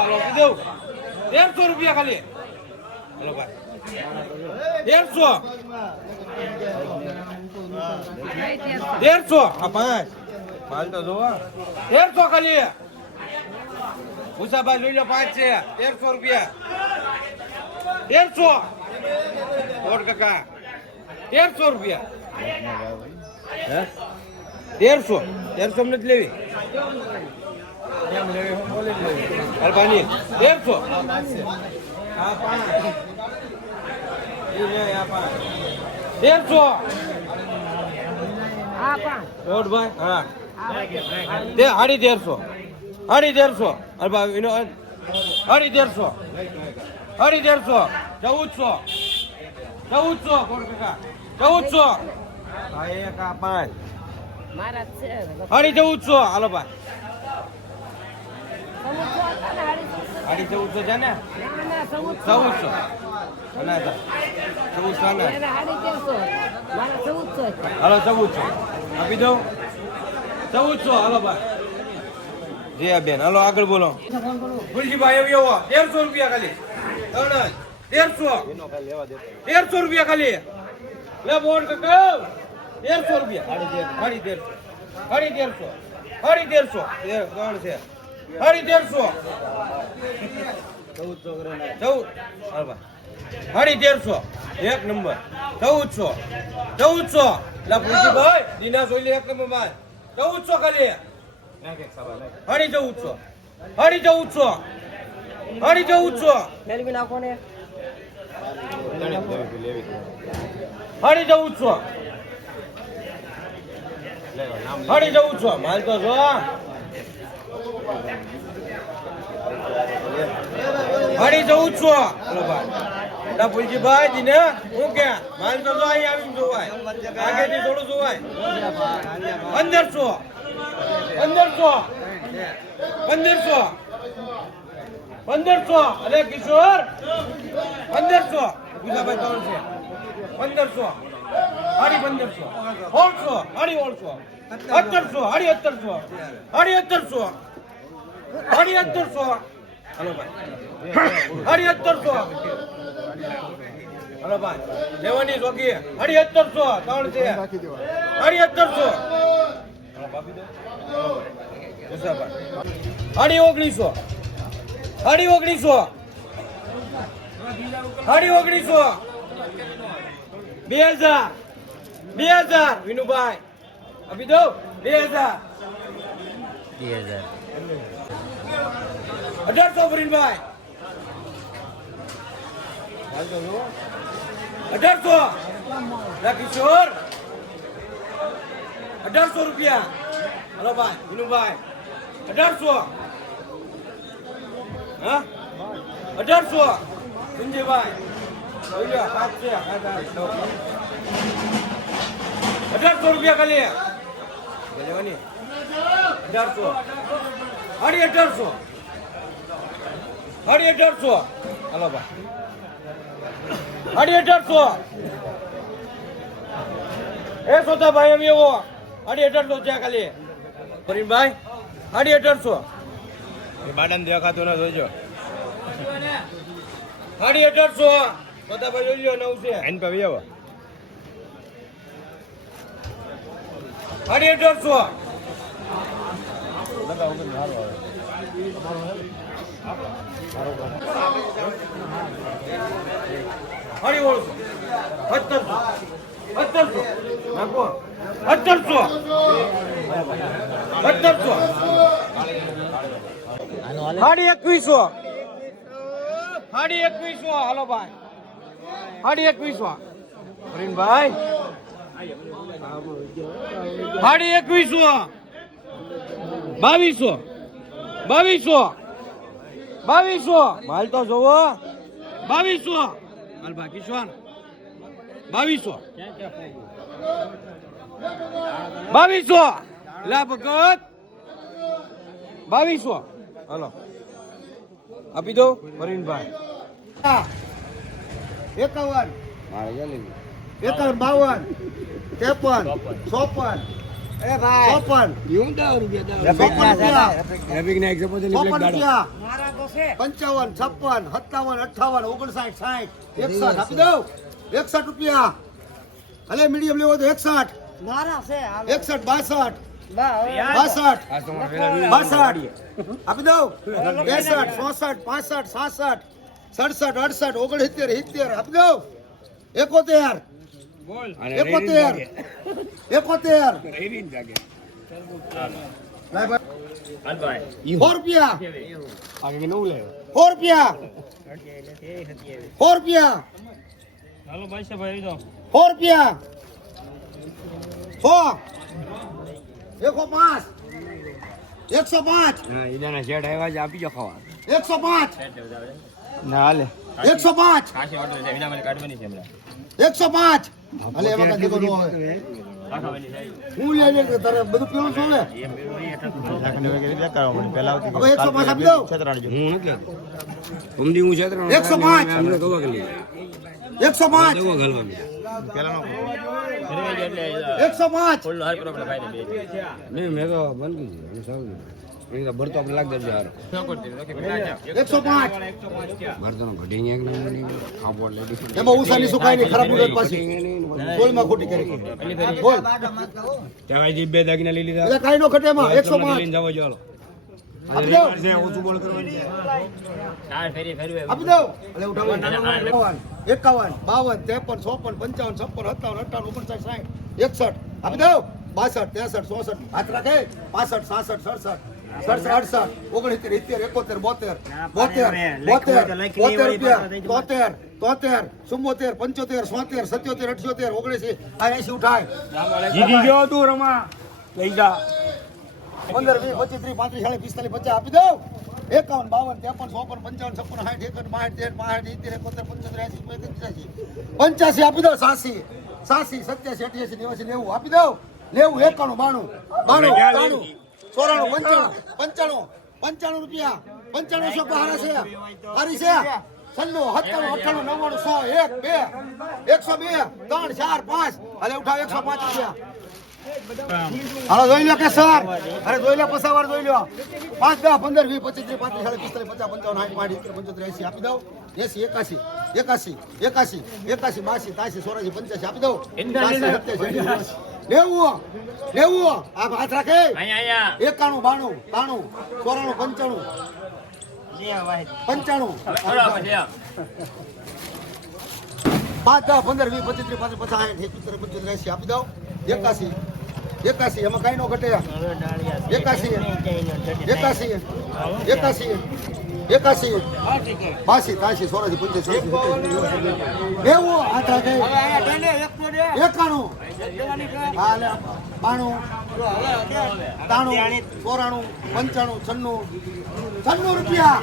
હાલો કીધું 150 રૂપિયા ખાલી હાલો ભાઈ 150 આ પાંચ માલ તો જોવા 150 ખાલી મુસાભાઈ લઈ લો 5 છે 150 રૂપિયા 150 ઓર કાકા 150 રૂપિયા હે 150 નથી લેવી અરબાની 150 આ પાંચ એ આ પાંચ 150 ભાઈ હા તે 150 અરે ભાઈ એનો 150 1400 કોણ કાકા 1400 ભાઈ એક આ પાંચ મારા છે 1400 હાલો ભાઈ 1400 છે ને 1400 ના 1400 હાલો 1400 આપી દઉં 1400 હાલો ભાઈ જયા બેન હાલો આગળ બોલો ગુલજીભાઈ એવો 150 રૂપિયા ખાલી 150 રૂપિયા ખાલી લે બોલ કાકા 150 રૂપિયા 150 ત્રણ છે 150 150 એક નંબર 1400 લા ગુલજીભાઈ દીના સોલી એક નંબર માં 1400 ખાલી 1400 મેલવી નાખો ને 1400 માલ તો જો 1400 હાલો ભાઈ ભૂલજીભાઈ જીને હું કે માલ તો જો અહીં આવીને જોવાય આગેથી થોડું જોવાય 1500 અરે કિશોર 1500 ગુલાભાઈ ત્રણ છે 1500 હાડી 1500 હાડી 1800 હાડી 1800 હાલો ભાઈ હાડી 1800 હાલો ભાઈ લેવાની જોગી હાડી 1800 ત્રણ છે હાડી 1800 હાડી 1900 2000 વિનુભાઈ આપી દો 2000 1800 ભરીનભાઈ 1800 કિશોર 1800 રૂપિયા હલો ભાઈ વિનુભાઈ 1800 હા 1800 સંજયભાઈ 1800 રૂપિયા ખાલી લેવાની 1800 હાડી 1800 હાલો ભાઈ હાડી 1800 એ સોતાભાઈ એમ એવો હાડી 1800 છે ખાલી ફરીનભાઈ હાડી 1800 બાડાને દેખાતો ન જોજો હાડી 1800 સોતાભાઈ જોઈ લો 9 છે આઈન પર આવો હાડી 1800 હાડી 1700 નાખો 1700 હાડી 2100 હાલો ભાઈ હાડી 2100 ફરીનભાઈ હાડી 2100 2200 માલ તો જોવો 2200 હાલ બાકી શું 2200 લા ભગત 2200 હાલો આપી દો ફરીનભાઈ 51 52 53 54 54 55 56 57 58 60 61 આપી દઉં 61 રૂપિયા. અલે મીડિયમ લેવો તો 61 મારા છે 61 62 62 આપી દઉં 63 64 65 66 67 68 69 70 આપી દઉં 71 71 4 રૂપિયા 4 રૂપિયા 4 રૂપિયા હાલો ભાઈ ભાઈ દો 4 રૂપિયા 100 105 105 ઈદાના શેડ આવ્યા છે આપી જો ખાવા 105 ના હાલે 105 ખાસી ઓર્ડર છે વિના મને કાઢવાની છે હમણાં 105 અલે એમાં કઈ દીધો ન હવે હું લઈને તારે બધું પીવું છું ને હવે 105 આપી દઉં ઉમદી હું છેતરાણું 105 અમને દવા કરી 105 દવા ઘાલવાની 105 ફૂલ હાર પ્રોબ્લેમ ખાઈ દે નહીં મેં તો બંધ કરી હું સાવ નહીં તો ભરતો આપણે લાગ દેજો યાર 105 ભરતો ઘટી ગયા આપો લેડી એમાં ઉસાની સુકાઈ ની ખરાબ નીકળ પાછી કોઈમાં ખોટી કરી બોલ ત્યાં જે બે દાગીના લઈ લીધા એટલે કાઈ નો ઘટે એમાં 105 લઈને જવા ચાલો આપી દઉં ઓછું બોલ કરવાની છે ચાર ફેરી ફેરવે આપી દઉં એટલે ઉઠાવો 51 52 53 54 55 56 57 58 59 60 61 આપી દઉં 62 63 64 હાથ રાખે 65 66 67 68 69 70 71 72 73 74 75 75 77 78 79 80 ઉઠાય જીતી ગયો તું રમા લઈ જા 15 20 25 30 35 40 45 આપી દઉં 51 52 53 54 55 56 60 61 62 83 84 85 85 આપી દઉં 86 87 88 89 90 આપી દઉં 90 91 92 93 94 95 રૂપિયા 95 સો બહાર છે હારી છે 96 97 98 99 100 1 2 102 3 4 5 હાલે ઉઠાવ 105 રૂપિયા હાલો જોઈ લો કે સર અરે જોઈ લો પસાવાર જોઈ લો 5 10 15 20 25 30 35 40 45 50 55 60 75 80 આપી દઉં 80 81 81 81 82 83 84 85 આપી દઉં 87 90 90 આ હાથ રાખે અહીંયા 91 92 93 94 95 5 10 15 20 25 30 35 40 50 60 આપી દઉં 81 81 એમાં કઈ નો ઘટે 81 81 81 81 82 83 84 85 એવું હાથ રાખે 91 હાલે 92 93 94 95 96 રૂપિયા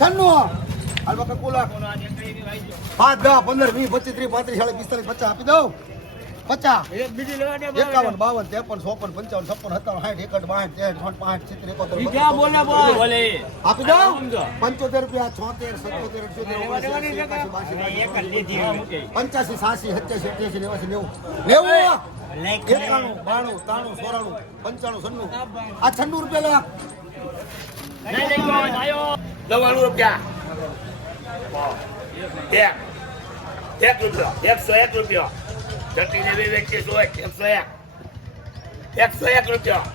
96 હાલ બકા કોલા 5 10 15 20 25 30 35 40 45 50 આપી દઉં 50 51 52 53 54 55 56 57 58 61 62 73 રૂપિયા 76 77 88 85 86 87 90 91 92 93 94 95 96 આ 96 રૂપિયા લે 99 રૂપિયા 101 રૂપિયા ઘટીને બે વ્યક્તિ 101 રૂપિયા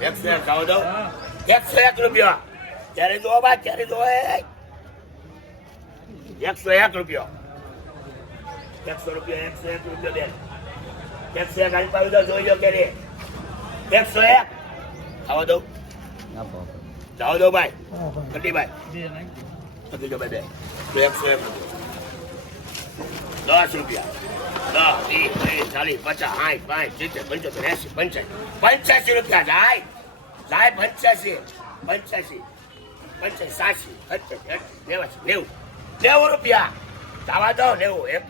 101 ખાવ દઉં 101 રૂપિયા ત્યારે જો બા ત્યારે જો 101 રૂપિયા 100 રૂપિયા 101 રૂપિયા બેન 101 આઈ પાવી દો જોઈ કે રે 101 ખાવ દઉં જાવ દો ભાઈ ઘટી ભાઈ ઘટી જો ભાઈ 101 રૂપિયા 10 રૂપિયા 10 20 30 40 50 60 75 80 85 રૂપિયા જાય 85 85 85 87 90 રૂપિયા દાવા દો 90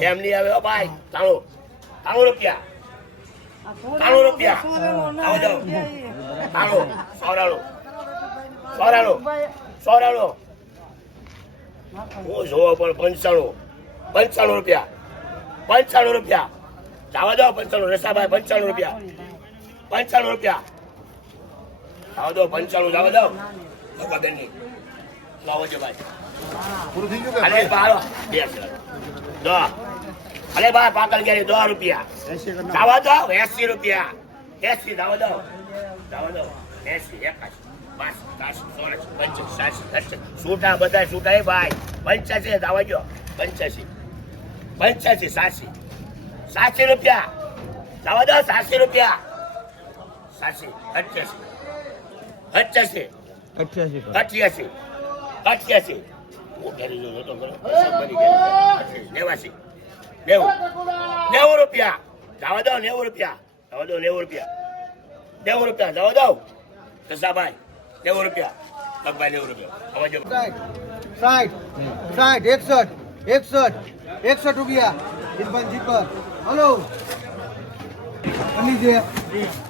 એમ નહીં આવે ભાઈ 93 રૂપિયા 93 રૂપિયા આવો દો 94 હું જોવો પણ 95 ₹95 ₹95 જવા દો 95 રસાભાઈ ₹95 ₹95 જવા દો 95 જવા દો ભગવાનની લાવો છે ભાઈ પૂરું થઈ ગયું અરે બારો બે દો અરે બા પાકલ ગયા ₹2 જવા દો ₹80 80 જવા દો 80 81 છૂટા બધા છૂટા ભાઈ 85 જવા દો 85 85 87 રૂપિયા જવા દો 87 રૂપિયા 87 88 88 88 હું ઘરે જો તો કરો 89 90 રૂપિયા જવા દો 90 રૂપિયા જવા દો 90 રૂપિયા 90 રૂપિયા જવા દો કસાભાઈ 90 રૂપિયા લગભાઈ 90 રૂપિયા અવાજો 60 61 રૂપિયા ઇરફાન જીકર હલો ખાલી છે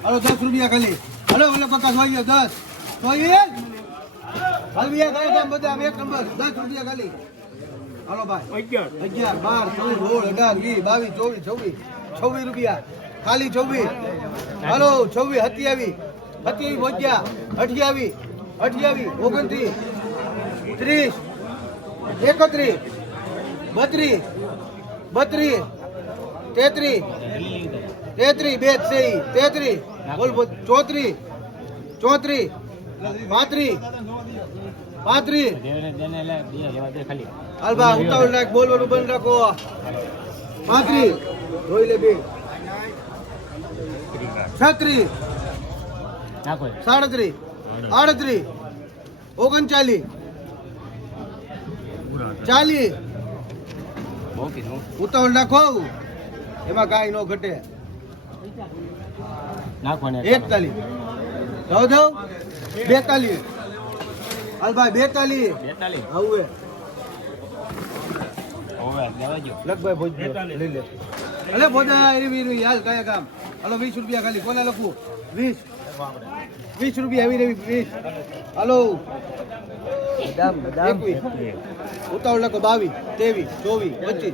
હલો 10 રૂપિયા ખાલી હલો ઓલો પક્કા જોઈએ 10 જોઈએ હલવિયા થાય કેમ બધા એક નંબર 10 રૂપિયા ખાલી હલો ભાઈ 11 12 13 14 15 22 24 રૂપિયા ખાલી 24 હલો 26 27 પહોંચ્યા 28 29 30 31 32 33 33 બે છે 33 બોલ 34 35 હાલબા ઉતાવળ નાખ બોલવાનું બંધ રાખો 35 જોઈ લે બે 36 37 38 39 40 ઉતાવળ નાખો એમાં કાંઈ ન ઘટે 41 દઉં 42 હાલભાઈ 42 હવે લખભાઈ ભોજ લઈ લે અલે ભોજા એવી હાલ કયા કામ હાલો 20 રૂપિયા ખાલી કોને લખવું 20 રૂપિયા આવી રહી 20 હાલો ઉતાવળ લખો 22 23 24 25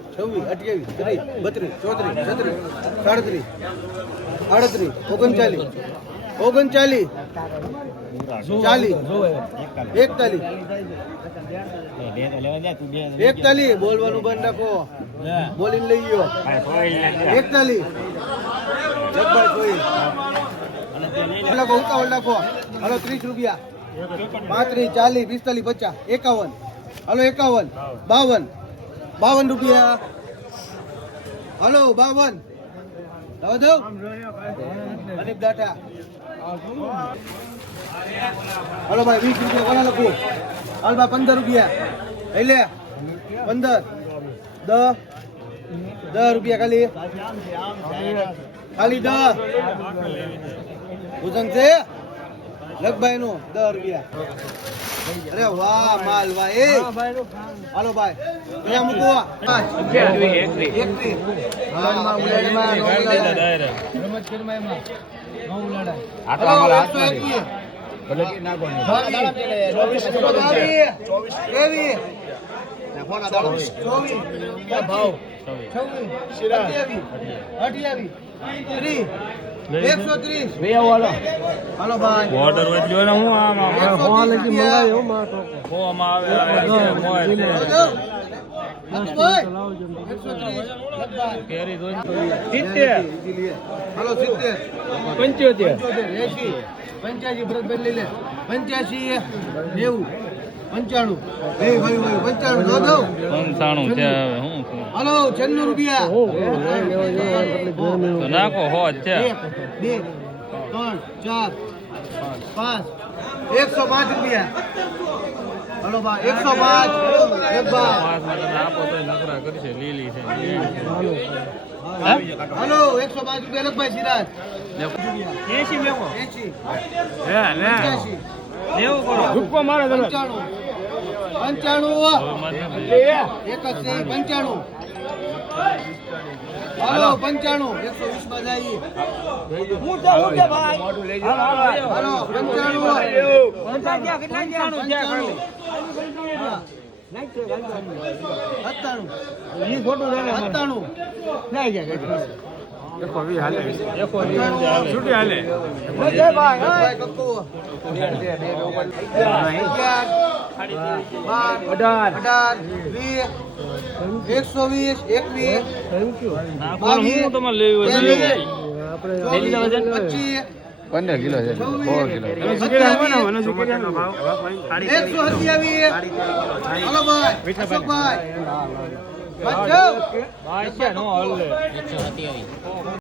26 28 32 33 41 બોલવાનું બંધ રાખો બોલીને લઈ ગયો 41 લખો ઉતાવળ લખો હાલો 30 રૂપિયા 35 40 45 50 51 હાલો 51 52 રૂપિયા હાલો 52 દો અનિપ દાટા હાલો ભાઈ 20 રૂપિયા કોના લખું હાલ ભાઈ 15 રૂપિયા લઈ લે 15 10 રૂપિયા ખાલી 10 ભૂષણ છે લખભાઈ નું 10 રૂપિયા અરે વાહ માલ ભાઈ હાલો ભાઈ ક્યાં મૂકવા હાલો ભાઈ ઓર્ડર વધ્યો ને હું આમાં લગી મંગાવ્યો માં કેરી 70 હાલો 70 75 85 ભરતભાઈ લઈ લે 85 90 95 95 દો 95 છે હું હાલો 96 રૂપિયા તો નાખો હો છે 2 3 4 5 105 રૂપિયા હાલો ભાઈ 105 આપો તો નકરા કરશે લીલી છે હાલો 105 રૂપિયા લખભાઈ સિરાજ 80 લેવો 80 લેવું કરો ધુક્કો મારો તમે 95 એક જ છે 95 હાલો 95 120 માં જઈએ હાલો 95 કેટલા ગયા 95 આપણે